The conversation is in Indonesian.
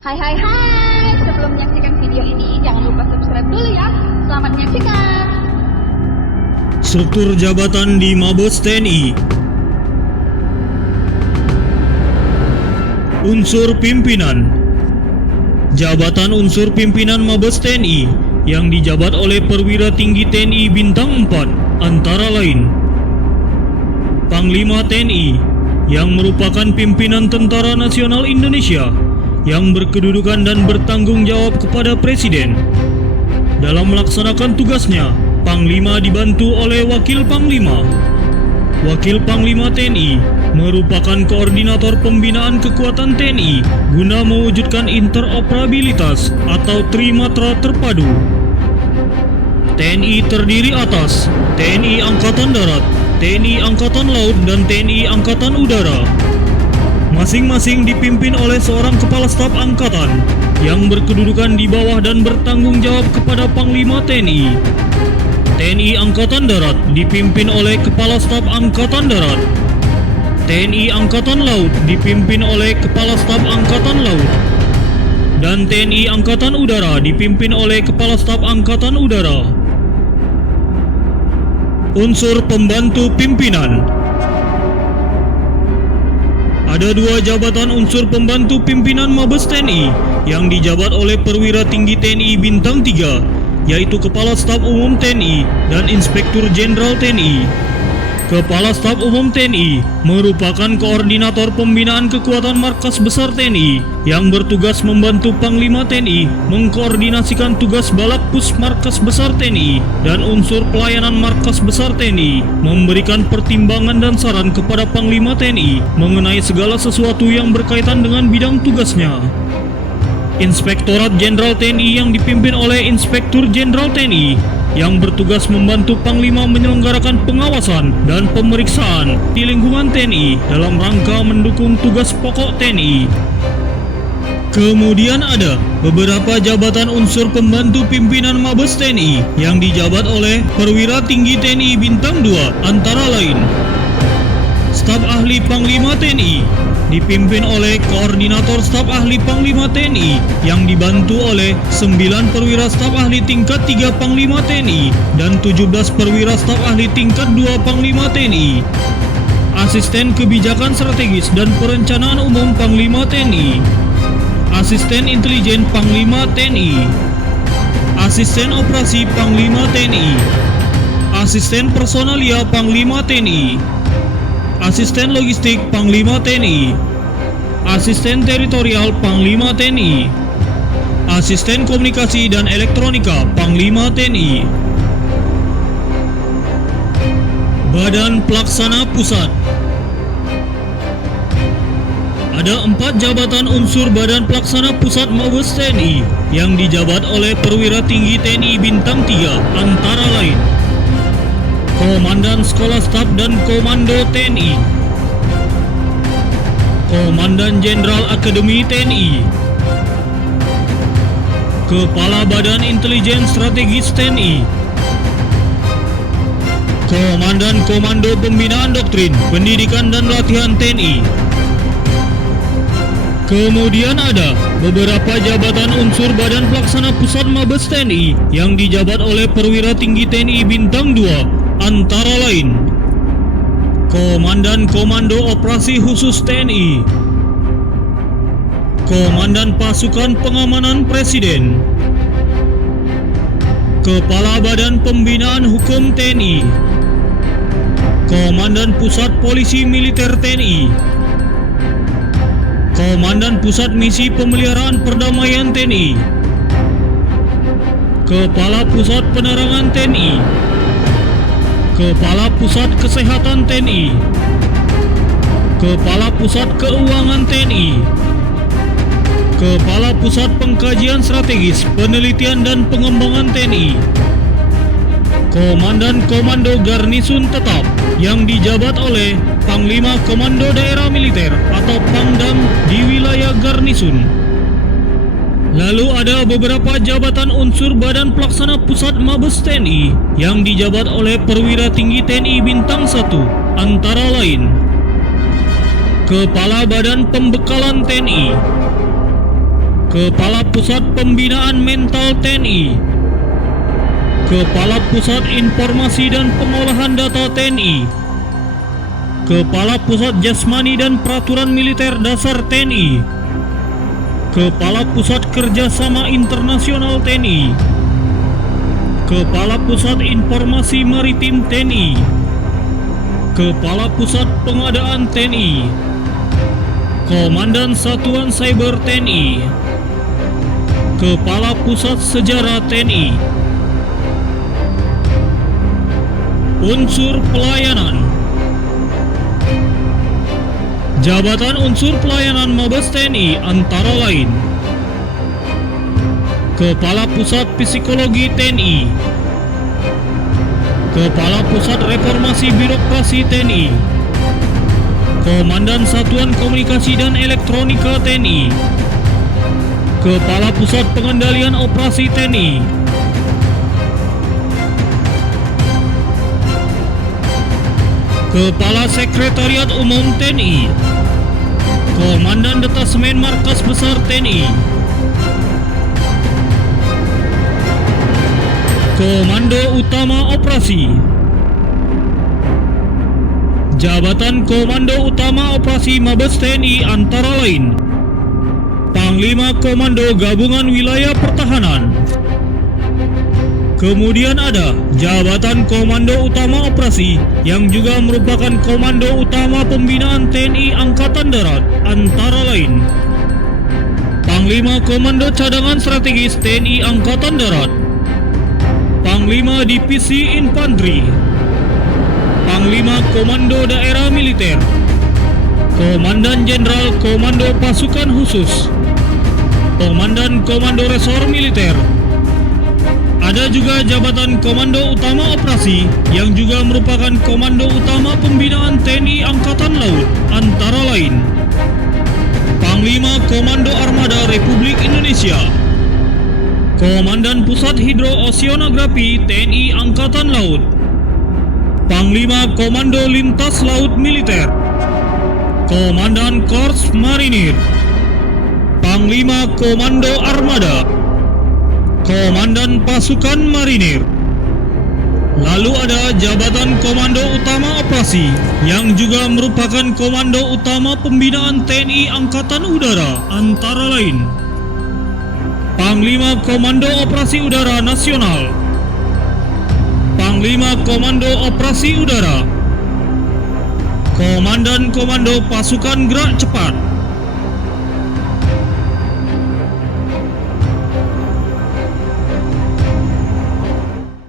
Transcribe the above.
Hai hai hai, sebelum menyaksikan video ini jangan lupa subscribe dulu ya. Selamat menyaksikan. Struktur jabatan di Mabes TNI. Unsur pimpinan. Jabatan unsur pimpinan Mabes TNI yang dijabat oleh perwira tinggi TNI bintang 4 antara lain Panglima TNI yang merupakan pimpinan Tentara Nasional Indonesia yang berkedudukan dan bertanggung jawab kepada Presiden. Dalam melaksanakan tugasnya, Panglima dibantu oleh Wakil Panglima. Wakil Panglima TNI merupakan koordinator pembinaan kekuatan TNI guna mewujudkan interoperabilitas atau trimatra terpadu. TNI terdiri atas TNI Angkatan Darat, TNI Angkatan Laut, dan TNI Angkatan Udara. Masing-masing dipimpin oleh seorang kepala staf angkatan yang berkedudukan di bawah dan bertanggung jawab kepada Panglima TNI. TNI Angkatan Darat dipimpin oleh Kepala Staf Angkatan Darat. TNI Angkatan Laut dipimpin oleh Kepala Staf Angkatan Laut. Dan TNI Angkatan Udara dipimpin oleh Kepala Staf Angkatan Udara. Unsur pembantu pimpinan. Ada dua jabatan unsur pembantu pimpinan Mabes TNI yang dijabat oleh perwira tinggi TNI bintang 3, yaitu Kepala Staf Umum TNI dan Inspektur Jenderal TNI. Kepala Staf Umum TNI merupakan koordinator pembinaan kekuatan Markas Besar TNI yang bertugas membantu Panglima TNI mengkoordinasikan tugas Balak Pus Markas Besar TNI dan unsur pelayanan Markas Besar TNI, memberikan pertimbangan dan saran kepada Panglima TNI mengenai segala sesuatu yang berkaitan dengan bidang tugasnya. Inspektorat Jenderal TNI yang dipimpin oleh Inspektur Jenderal TNI yang bertugas membantu Panglima menyelenggarakan pengawasan dan pemeriksaan di lingkungan TNI dalam rangka mendukung tugas pokok TNI. Kemudian ada beberapa jabatan unsur pembantu pimpinan Mabes TNI yang dijabat oleh perwira tinggi TNI bintang 2 antara lain Staf Ahli Panglima TNI dipimpin oleh Koordinator Staf Ahli Panglima TNI yang dibantu oleh 9 perwira staf ahli tingkat 3 Panglima TNI dan 17 perwira staf ahli tingkat 2 Panglima TNI. Asisten Kebijakan Strategis dan Perencanaan Umum Panglima TNI. Asisten Intelijen Panglima TNI. Asisten Operasi Panglima TNI. Asisten Personalia Panglima TNI. Asisten Logistik Panglima TNI, Asisten Teritorial Panglima TNI, Asisten Komunikasi dan Elektronika Panglima TNI. Badan Pelaksana Pusat. Ada 4 jabatan unsur Badan Pelaksana Pusat Mabes TNI yang dijabat oleh perwira tinggi TNI bintang 3 antara lain Komandan Sekolah Staf dan Komando TNI, Komandan Jenderal Akademi TNI, Kepala Badan Intelijen Strategis TNI, Komandan Komando Pembinaan Doktrin, Pendidikan dan Latihan TNI. Kemudian ada beberapa jabatan unsur Badan Pelaksana Pusat Mabes TNI yang dijabat oleh perwira tinggi TNI bintang 2 antara lain Komandan Komando Operasi Khusus TNI, Komandan Pasukan Pengamanan Presiden, Kepala Badan Pembinaan Hukum TNI, Komandan Pusat Polisi Militer TNI, Komandan Pusat Misi Pemeliharaan Perdamaian TNI, Kepala Pusat Penerangan TNI, Kepala Pusat Kesehatan TNI, Kepala Pusat Keuangan TNI, Kepala Pusat Pengkajian Strategis, Penelitian dan Pengembangan TNI, Komandan Komando Garnisun Tetap yang dijabat oleh Panglima Komando Daerah Militer atau Pangdam di wilayah Garnisun. Lalu ada beberapa jabatan unsur Badan Pelaksana Pusat Mabes TNI yang dijabat oleh perwira tinggi TNI bintang 1 antara lain Kepala Badan Pembekalan TNI, Kepala Pusat Pembinaan Mental TNI, Kepala Pusat Informasi dan Pengolahan Data TNI, Kepala Pusat Jasmani dan Peraturan Militer Dasar TNI, Kepala Pusat Kerjasama Internasional TNI, Kepala Pusat Informasi Maritim TNI, Kepala Pusat Pengadaan TNI, Komandan Satuan Cyber TNI, Kepala Pusat Sejarah TNI. Unsur pelayanan. Jabatan unsur pelayanan Mabes TNI antara lain: Kepala Pusat Psikologi TNI, Kepala Pusat Reformasi Birokrasi TNI, Komandan Satuan Komunikasi dan Elektronika TNI, Kepala Pusat Pengendalian Operasi TNI, Kepala Sekretariat Umum TNI, Komandan Detasemen Markas Besar TNI, Komando Utama Operasi. Jabatan Komando Utama Operasi Mabes TNI antara lain: Panglima Komando Gabungan Wilayah Pertahanan. Kemudian ada Jabatan Komando Utama Operasi yang juga merupakan Komando Utama Pembinaan TNI Angkatan Darat antara lain: Panglima Komando Cadangan Strategis TNI Angkatan Darat, Panglima Divisi Infanteri, Panglima Komando Daerah Militer, Komandan Jenderal Komando Pasukan Khusus, Komandan Komando Resor Militer. Ada juga jabatan Komando Utama Operasi yang juga merupakan Komando Utama Pembinaan TNI Angkatan Laut antara lain: Panglima Komando Armada Republik Indonesia, Komandan Pusat Hidro-Oceanografi TNI Angkatan Laut, Panglima Komando Lintas Laut Militer, Komandan Korps Marinir, Panglima Komando Armada, Komandan Pasukan Marinir. Lalu ada jabatan Komando Utama Operasi yang juga merupakan Komando Utama Pembinaan TNI Angkatan Udara antara lain: Panglima Komando Operasi Udara Nasional, Panglima Komando Operasi Udara, Komandan Komando Pasukan Gerak Cepat,